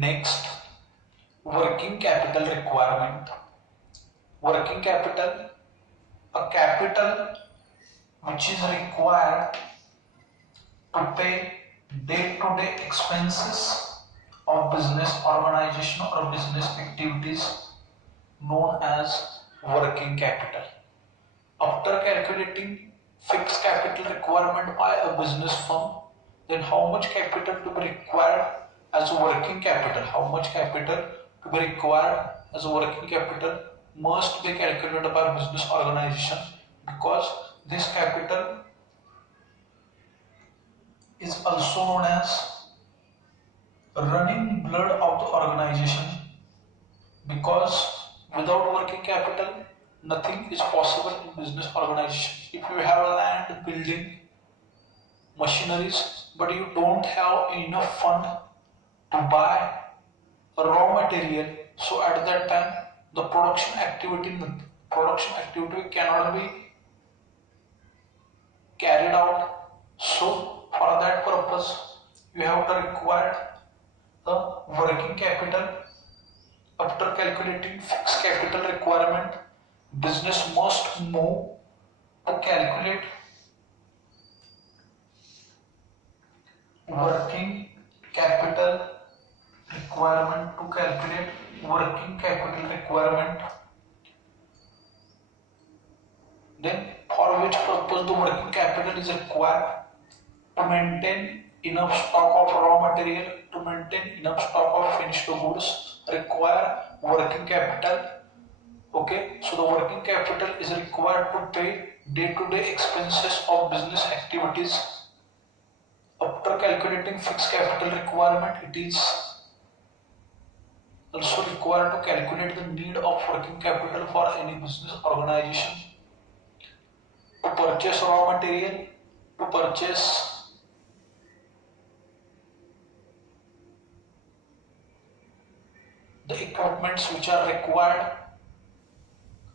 Next, working capital requirement. Working capital, a capital which is required to pay day-to-day expenses of business organization or business activities known as working capital. After calculating fixed capital requirement by a business firm, then how much capital to be required as a working capital, how much capital to be required as a working capital must be calculated by business organization, because this capital is also known as running blood of the organization, because without working capital nothing is possible in business organization. If you have land, building, machineries, but you don't have enough fund to buy a raw material, so at that time the production activity cannot be carried out. So for that purpose you have to require the working capital. After calculating fixed capital requirement, business must move to calculate working capital requirement, then for which purpose the working capital is required: to maintain enough stock of raw material, to maintain enough stock of finished goods require working capital. Okay, so the working capital is required to pay day-to-day expenses of business activities. After calculating fixed capital requirement, it is also required to calculate the need of working capital for any business organization: to purchase raw material, to purchase the equipments which are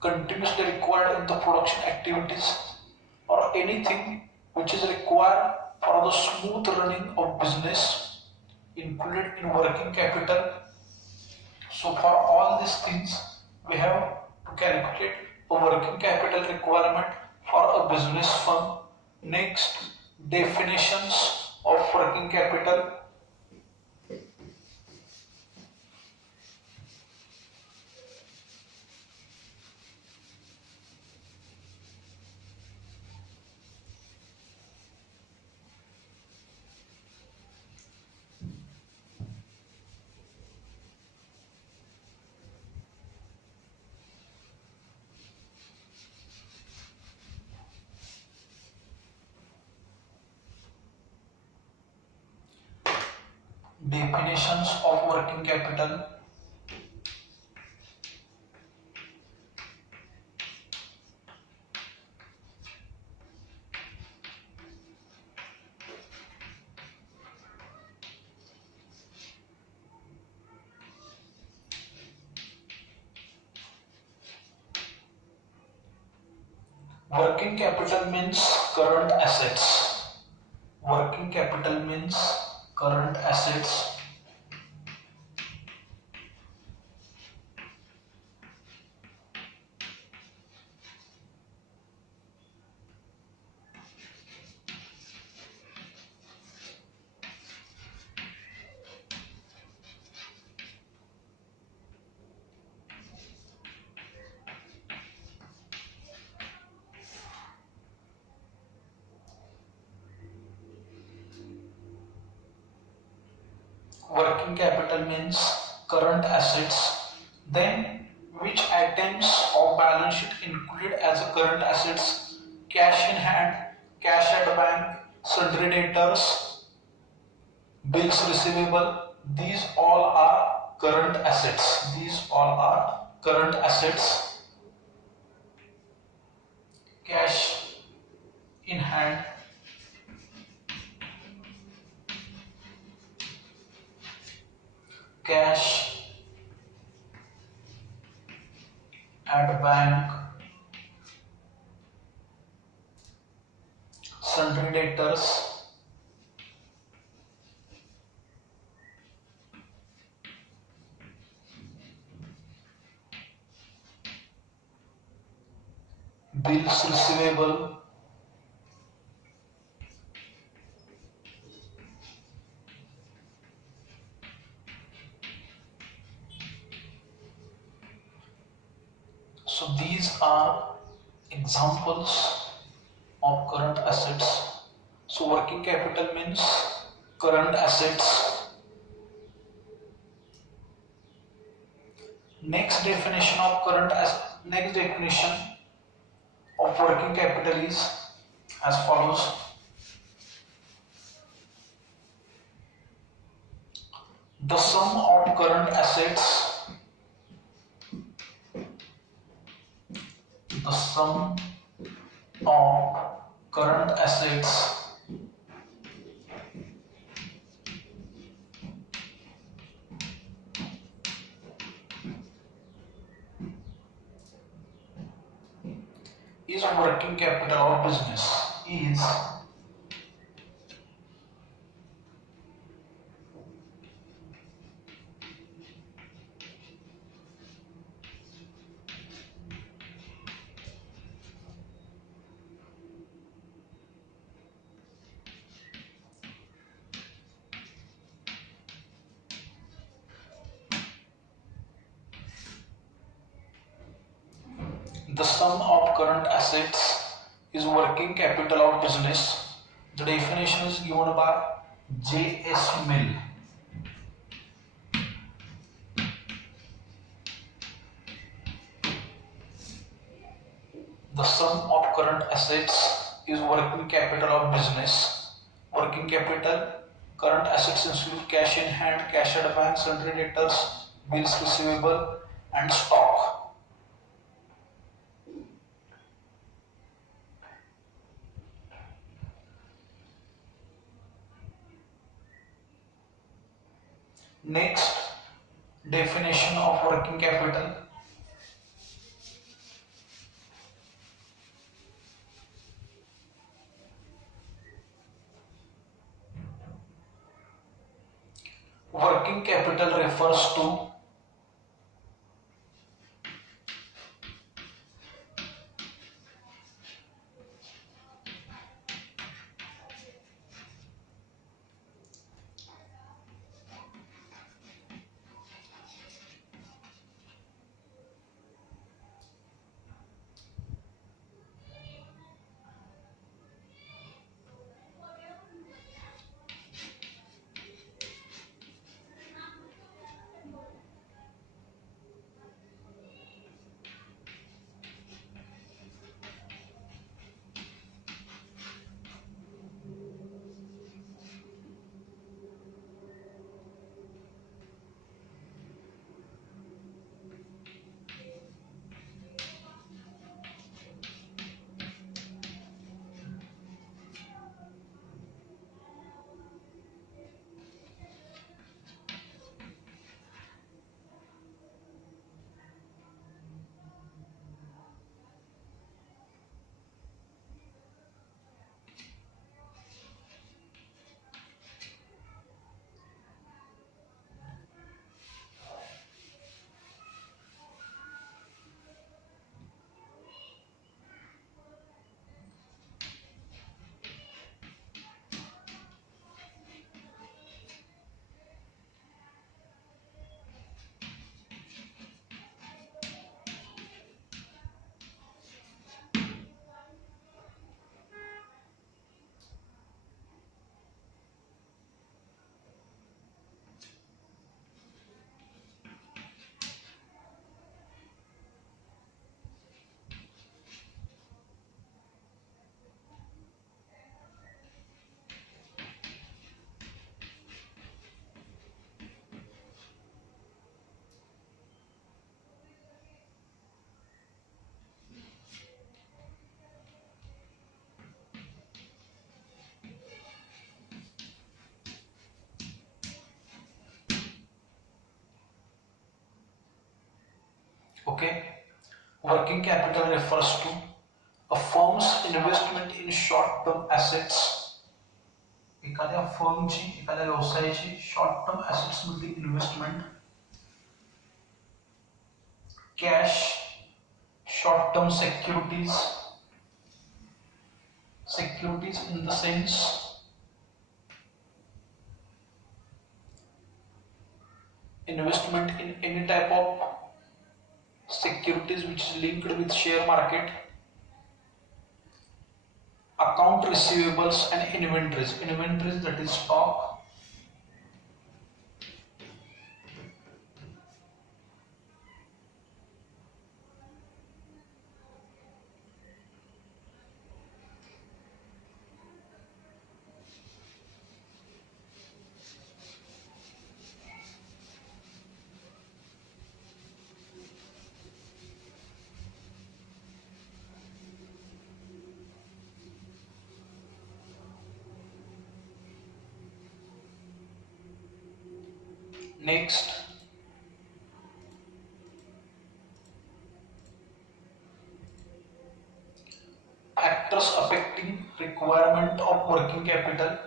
continuously required in the production activities, or anything which is required for the smooth running of business included in working capital. So for all these things we have to calculate a working capital requirement for a business firm. Next, definitions of working capital. Definitions of working capital. Working capital means current assets. Working capital means current assets. Working capital means current assets. Then which items of balance sheet included as current assets? Cash in hand, cash at bank, sundry debtors, bills receivable. These all are current assets. Cash in hand, cash at bank, sundry debtors, bills receivable, so these are examples of current assets. So working capital means current assets. Next definition of working capital is as follows. The sum of current assets, is working capital of business. The sum of current assets is working capital of business. The definition is given by J.S. Mill. The sum of current assets is working capital of business. Working capital, current assets include cash in hand, cash at bank, sundry debtors, bills receivable, and stock. Next definition of working capital. Working capital refers to working capital refers to a firm's investment in short-term assets. एखाद्या फर्मची, एखाद्या व्यवसायाची short term assets मध्ये investment, cash, short term securities, Securities in the sense investment in any type of securities which is linked with share market. Account receivables and inventories. Inventories, that is stock. Next, factors affecting requirement of working capital.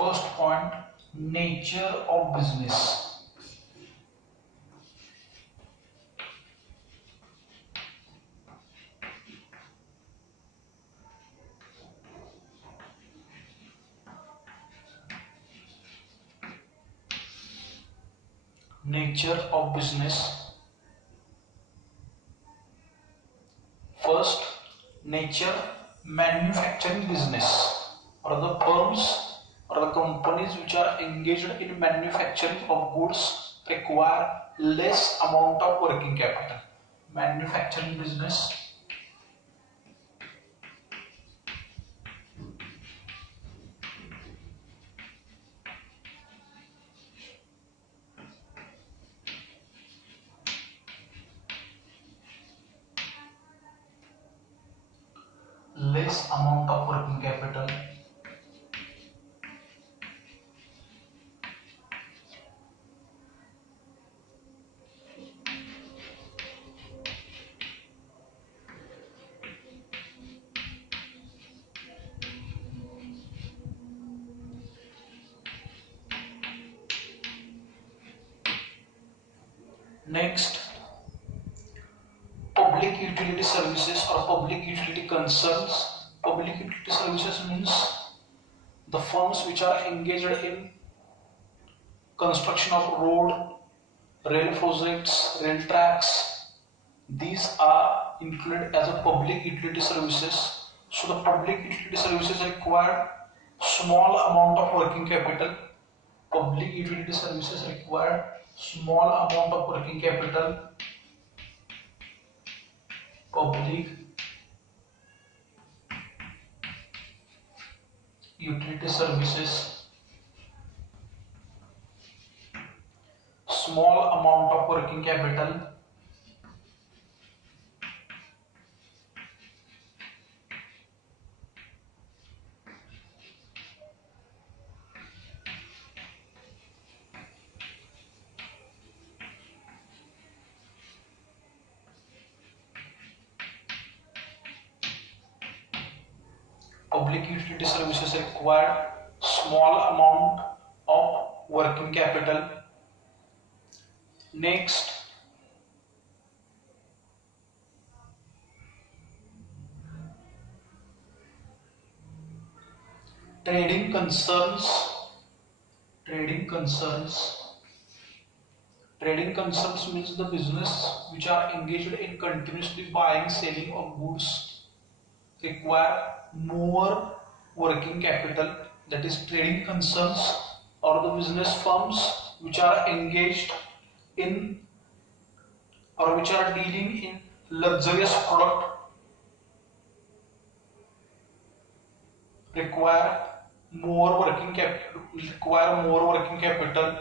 First point, nature of business. Nature of business. First, nature, manufacturing business, or the firms or the companies which are engaged in manufacturing of goods require less amount of working capital. Manufacturing business, less amount of working capital. Next, public utility services or public utility concerns. Public utility services means the firms which are engaged in construction of road, rail projects, rail tracks. These are included as a public utility services. So the public utility services require small amount of working capital. Public utility services require small amount of working capital. Public utility services, small amount of working capital. Public utility services require small amount of working capital. Next, trading concerns. Trading concerns. Trading concerns means the business which are engaged in continuously buying, selling of goods require more working capital. That is trading concerns, or the business firms which are engaged in or which are dealing in luxurious product require require more working capital.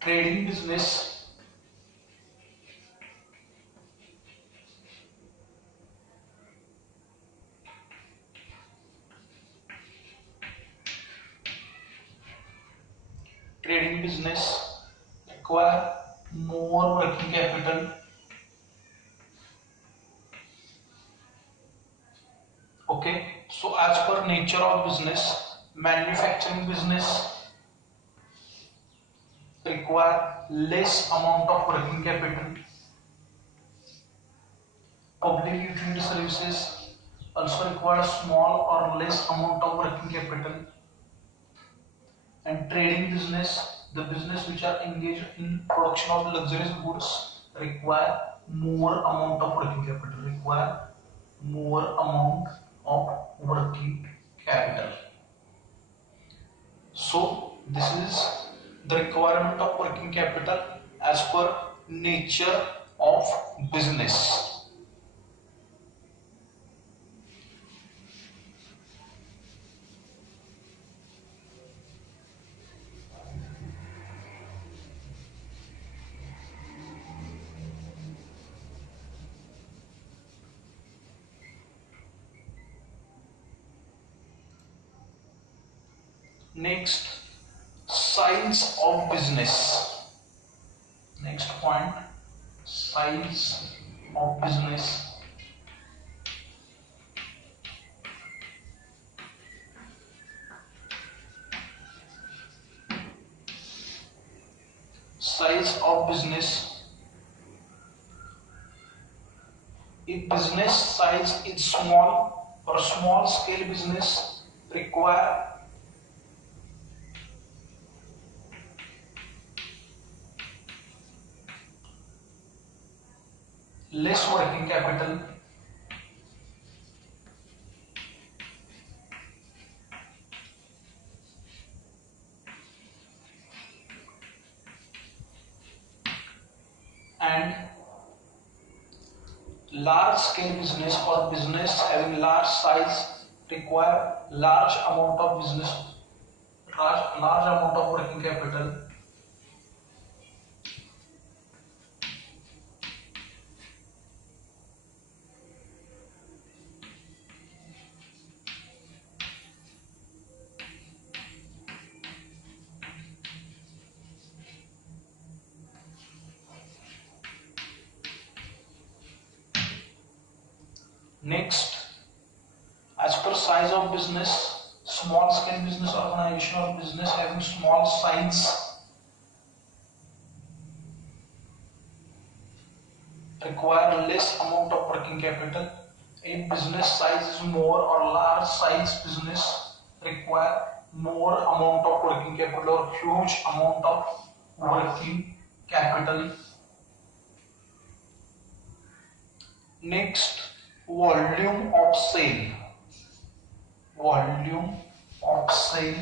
Trading business require more working capital. Okay, so as per nature of business, manufacturing business require less amount of working capital. Public utility services also require small or less amount of working capital. And trading business, the business which are engaged in production of luxurious goods, require more amount of working capital. So this is the requirement of working capital as per nature of business. Next, size of business. Next point, size of business. Size of business. If business size is small or small scale business require less working capital. And large scale business or business having large size require large amount of working capital. Next, as per size of business, small scale business organization or business having small size require less amount of working capital. If business size is more or large size business require more amount of working capital or huge amount of working capital. Next, volume of sale. Volume of sale.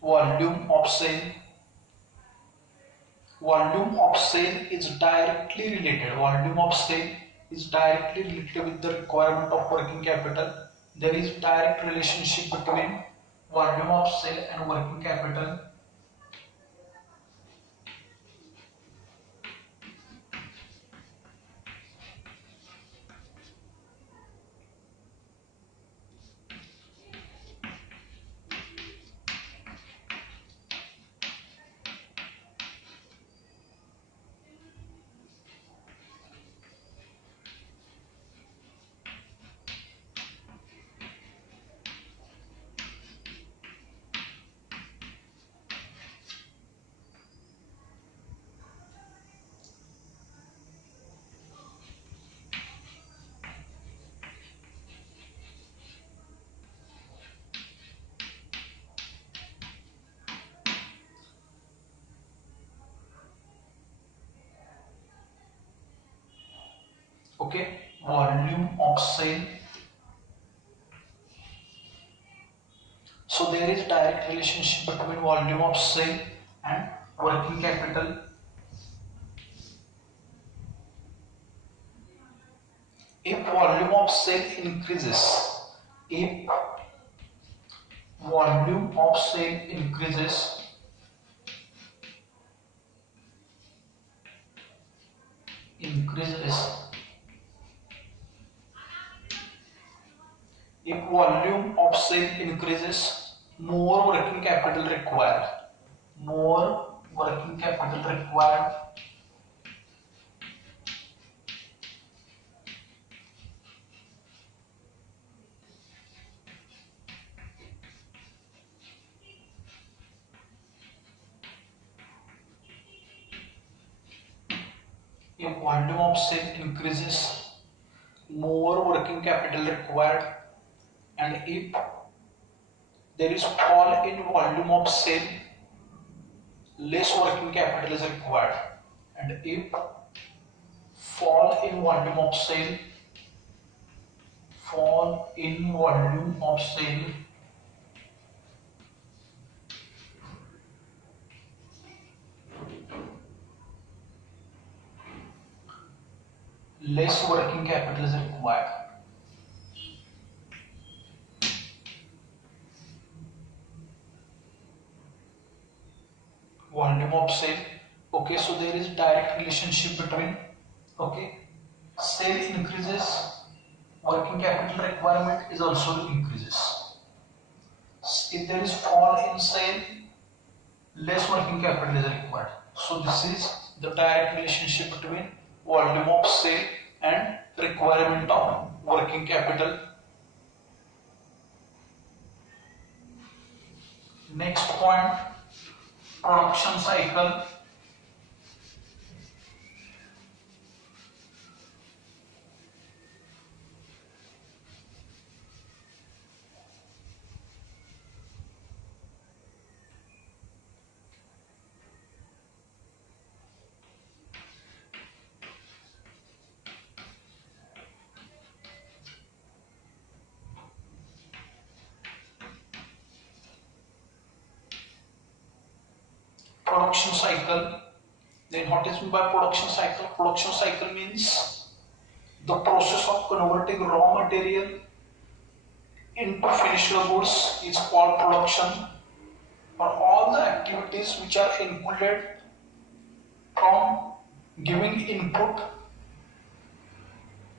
Volume of sale. Volume of sale is directly related. Volume of sale is directly related with the requirement of working capital. There is direct relationship between volume of sale and working capital. Okay, volume of sale So there is direct relationship between volume of sale and working capital. If volume of sale increases, if volume of sale increases, if volume of sale increases, more working capital required. More working capital required. If volume of sale increases, more working capital required, and if there is fall in volume of sale, less working capital is required. And if fall in volume of sale, less working capital is required. Volume of sale. Okay, so there is direct relationship between, okay, sale increases, working capital requirement is also increases. If there is fall in sale, less working capital is required. So this is the direct relationship between volume of sale and requirement of working capital. Next point, production cycle. Production cycle. Then what is meant by production cycle? Production cycle means the process of converting raw material into finished goods is called production. For all the activities which are included from giving input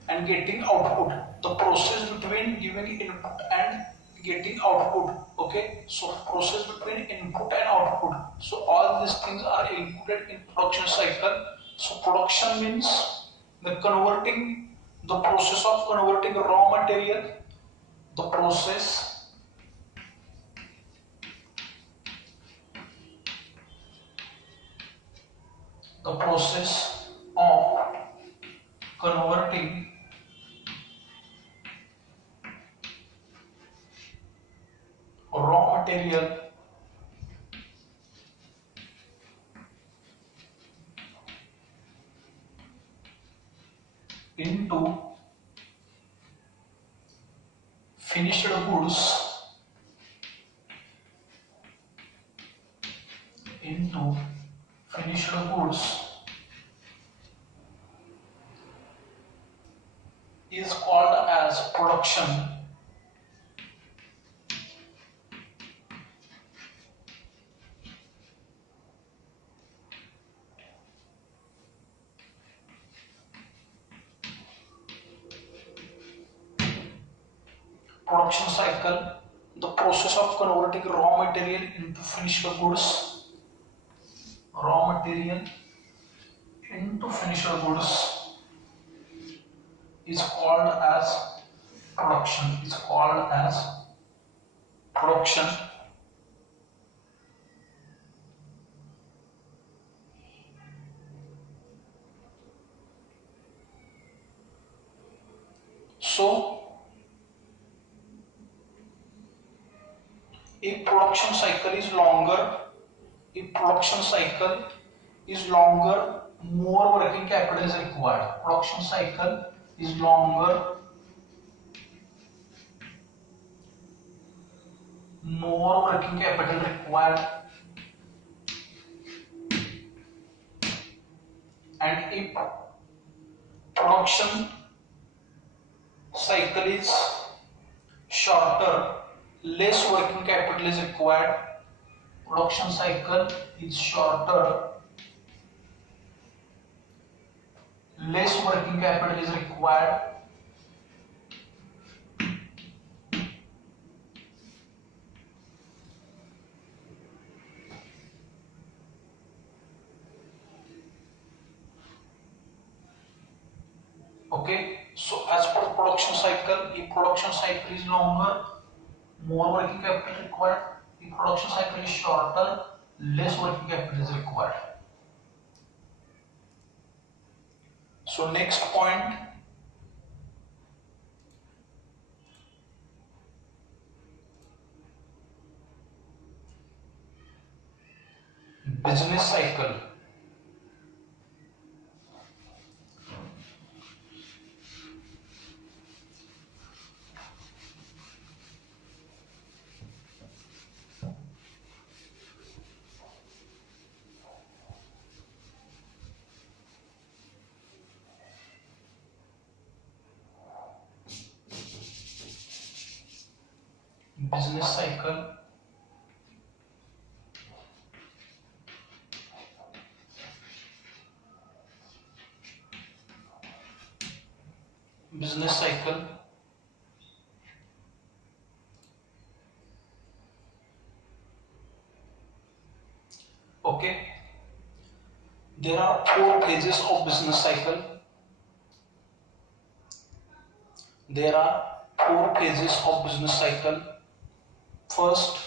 and getting output, the process between giving input and getting output. Okay, so process between input and output. So all these things are included in production cycle. So production means the process of converting raw material, the process of converting raw material into finished goods, is called as production. Production cycle, the process of converting raw material into finished goods. Raw material into finished goods is called as production. So if production cycle is longer, more working capital is required. Production cycle is longer, more working capital required, and if production cycle is shorter, less working capital is required. Production cycle is shorter, less working capital is required. Okay, so as per production cycle, if production cycle is longer, more working capital required. If production cycle is shorter, less working capital is required. So next point, business cycle. Business cycle. Business cycle. Okay. There are 4 phases of business cycle. There are 4 phases of business cycle. First,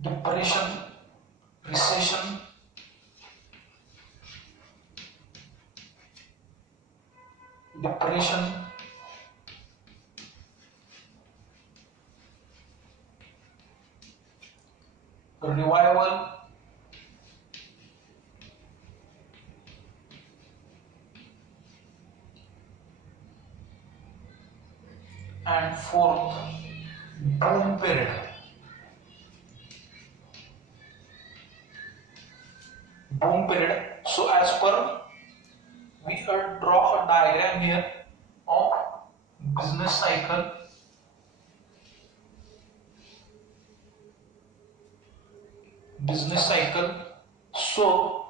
depression, recession, depression, revival, and fourth, boom period. Boom period. So as per, we draw a diagram here of business cycle. Business cycle. So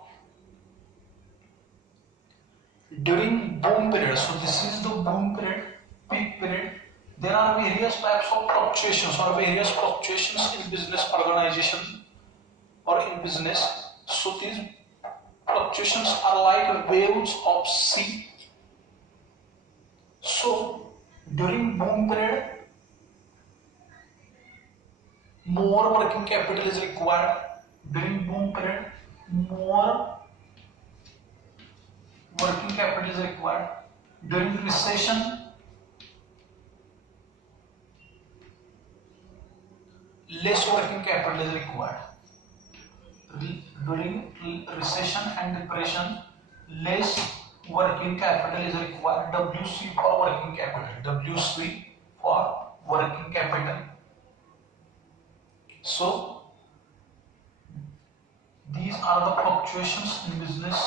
during boom period, so this is the boom period, peak period. There are various types of fluctuations or various fluctuations in business organization or in business. So these fluctuations are like waves of sea. So during boom period, more working capital is required. During boom period, more working capital is required. During recession, less working capital is required. During recession and depression, less working capital is required. WC for working capital. WC for working capital. So these are the fluctuations in business.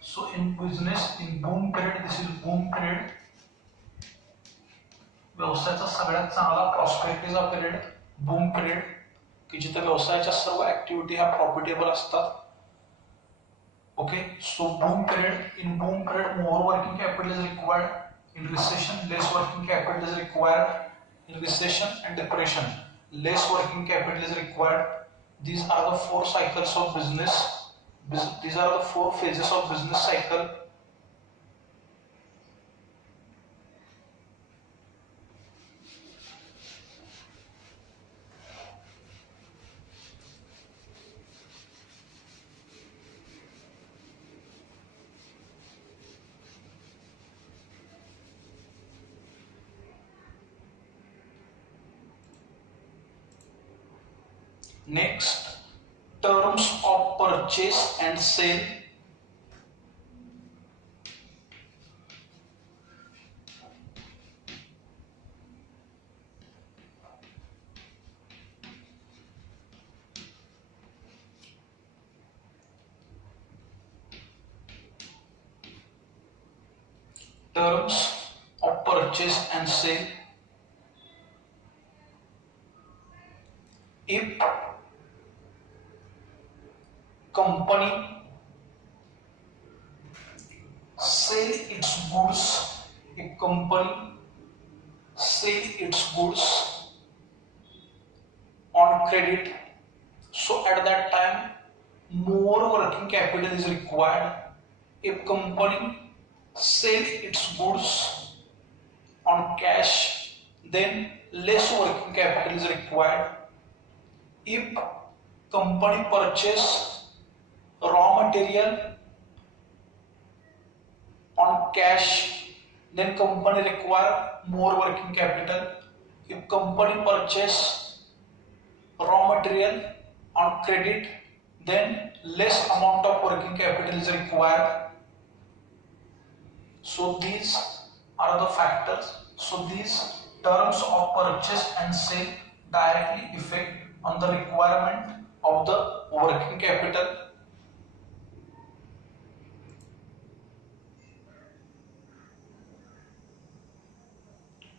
So in business, in boom period, this is boom period. व्यवसायाचा सगळ्यात चांगला prospective period boom period, की जिथे व्यवसायाच्या सर्व activity ह्या profitable असतात. Okay, so boom period, in boom period more working capital is required. In recession less working capital is required. In recession and depression less working capital is required. These are the 4 cycles of business. These are the 4 phases of business cycle. Next, terms of purchase and sale. Terms of purchase and sale. If company sell its goods, if company sell its goods on credit, so at that time more working capital is required. If company sell its goods on cash, then less working capital is required. If company purchase raw material on cash, then company require more working capital. If company purchase raw material on credit, then less amount of working capital is required. So these are the factors. So these terms of purchase and sale directly affect on the requirement of the working capital.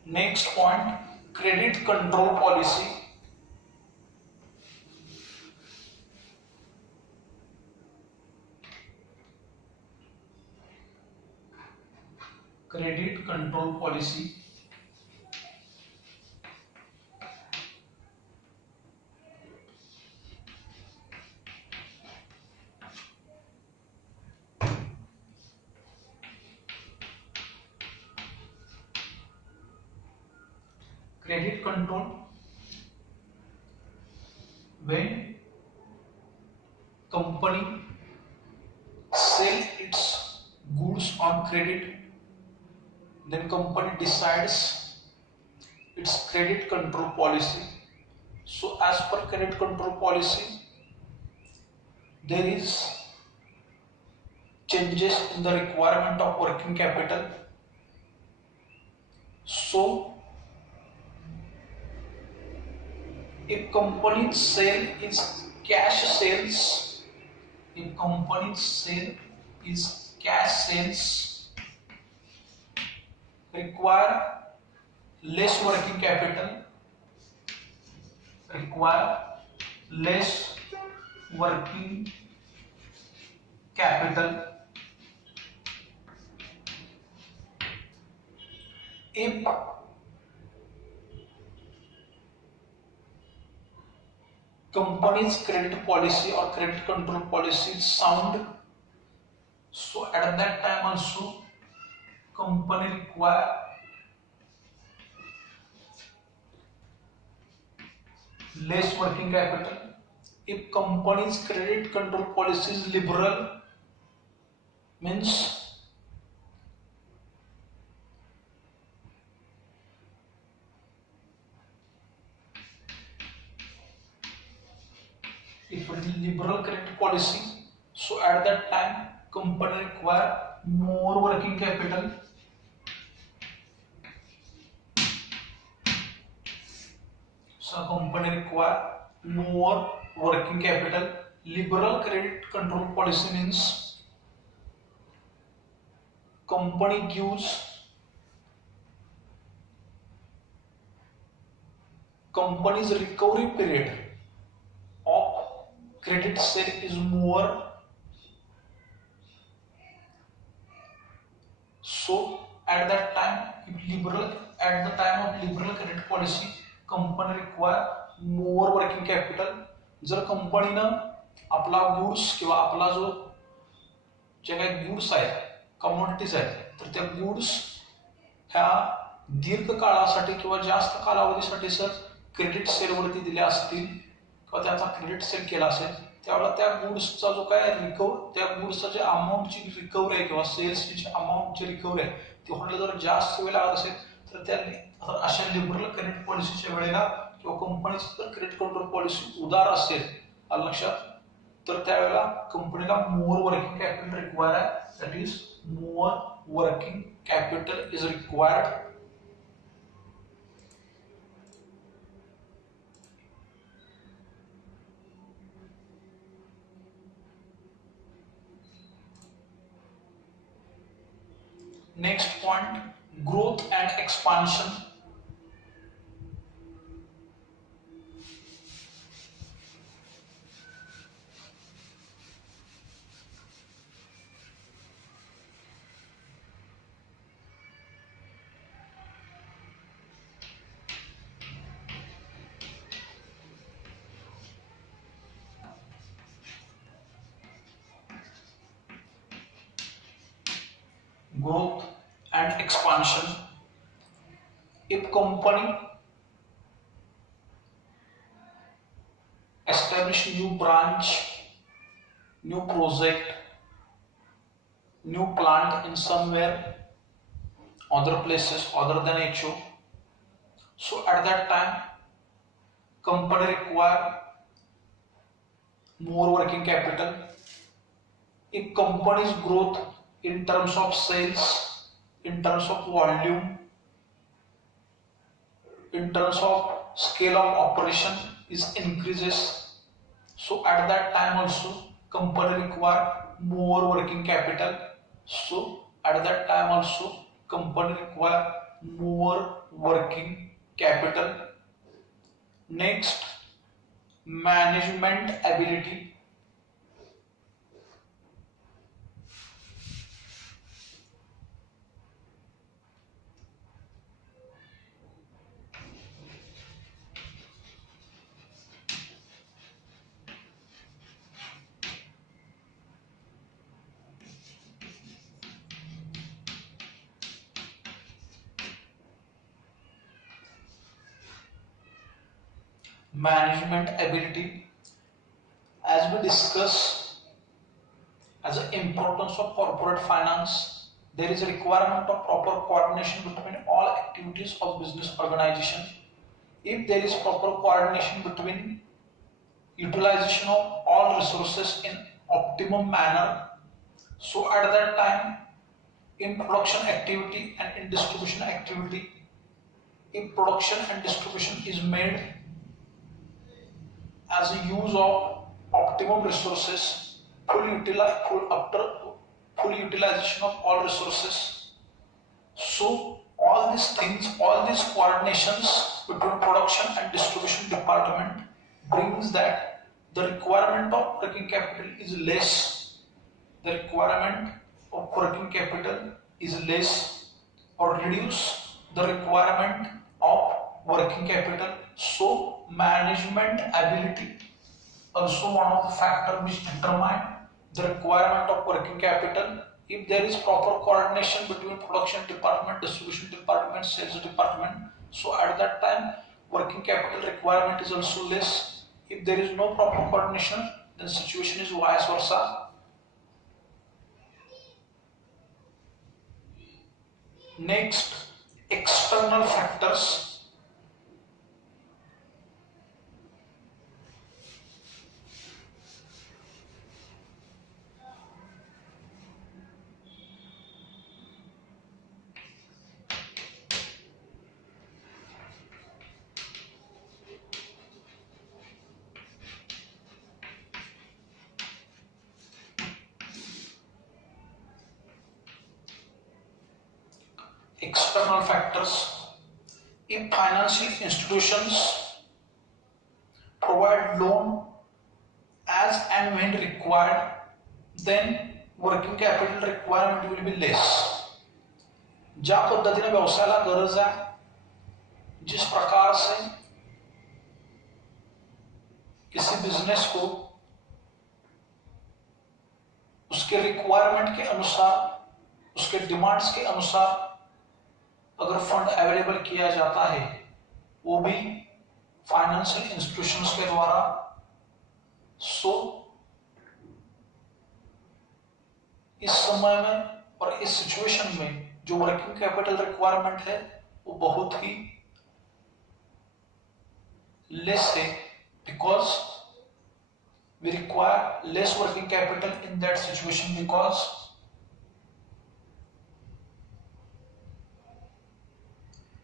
Next point, credit control policy. Credit control policy. Credit control, when company sell its goods on credit, then company decides its credit control policy. So as per credit control policy, there is changes in the requirement of working capital. So if company sale is cash sales, if company sale is cash sales, require less working capital, require less working capital. If company's credit policy or credit control policy is sound, so at that time also company require less working capital. If company's credit control policy is liberal, means if it is liberal credit policy, so at that time company require more working capital. So company require more working capital. Liberal credit control policy means company gives company's recovery period of credit sale is more. So at that time, at the time of liberal credit policy, company require more working capital. जर कंपनीनं आपला goods किंवा आपला जो जे काही goods आहेत, commodities आहेत, तर त्या गुड्स ह्या दीर्घ काळासाठी किंवा जास्त कालावधीसाठी सर क्रेडिट सेलवरती दिले असतील किंवा त्याचा क्रेडिट सेल केला असेल, त्यावेळेला त्या गुड्सचा जो काय त्या गुड्सचा जे अमाऊंटची रिकव्हरी आहे किंवा सेल्सची जी अमाऊंटची रिकव्हरी आहे ती होण्याला जर जास्त वेळ लागत असेल तर त्या अशा लिबरल क्रेडिट पॉलिसीच्या वेळेला किंवा कंपनीची जर क्रेडिट कंट्रोल पॉलिसी उदार असेल आलं लक्षात, तर त्यावेळेला कंपनीला मोर वर्किंग कॅपिटल रिक्वायर्ड आहे. That is more working capital is required. Next point, growth and expansion. Growth and expansion. If company establish new branch, new project, new plant in somewhere other places other than HO, so at that time company require more working capital. If company's growth in terms of sales, in terms of volume, in terms of scale of operation is increases, so at that time also company require more working capital. So at that time also company require more working capital. Next, management ability. Management ability, as we discuss as the importance of corporate finance, there is a requirement of proper coordination between all activities of business organization. If there is proper coordination between utilization of all resources in optimum manner, so at that time in production activity and in distribution activity, if production and distribution is made as a use of optimum resources, full utilization of all resources. So all these things, all these coordinations between production and distribution department brings that the requirement of working capital is less. The requirement of working capital is less or reduce the requirement of working capital. So management ability also one of the factors which determine the requirement of working capital. If there is proper coordination between production department, distribution department, sales department, so at that time working capital requirement is also less. If there is no proper coordination, then situation is vice versa. Next, external factors. External factors. If financial institutions provide loan as and when required, then working capital requirement will be less. ज्या पद्धतीने व्यवसायाला गरज है, जिस प्रकार से किसी business को उसके रिक्वायरमेंट के अनुसार, उसके डिमांड्स के अनुसार अगर फंड अवेलेबल किया जाता है, वो भी फाइनेंशियल इंस्टीट्यूशंस के द्वारा, सो इस समय में और इस सिचुएशन में जो वर्किंग कैपिटल रिक्वायरमेंट है वो बहुत ही let's say, because we require less working capital in that situation, because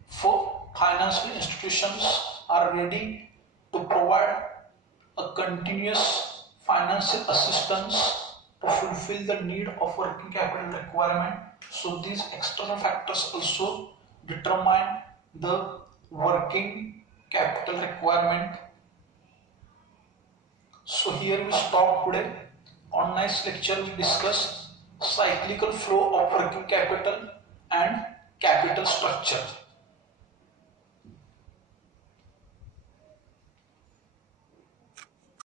for financial institutions are ready to provide a continuous financial assistance to fulfill the need of working capital requirement. So these external factors also determine the working capital requirement. So here we stop today. On next lecture we discuss cyclical flow of working capital and capital structure.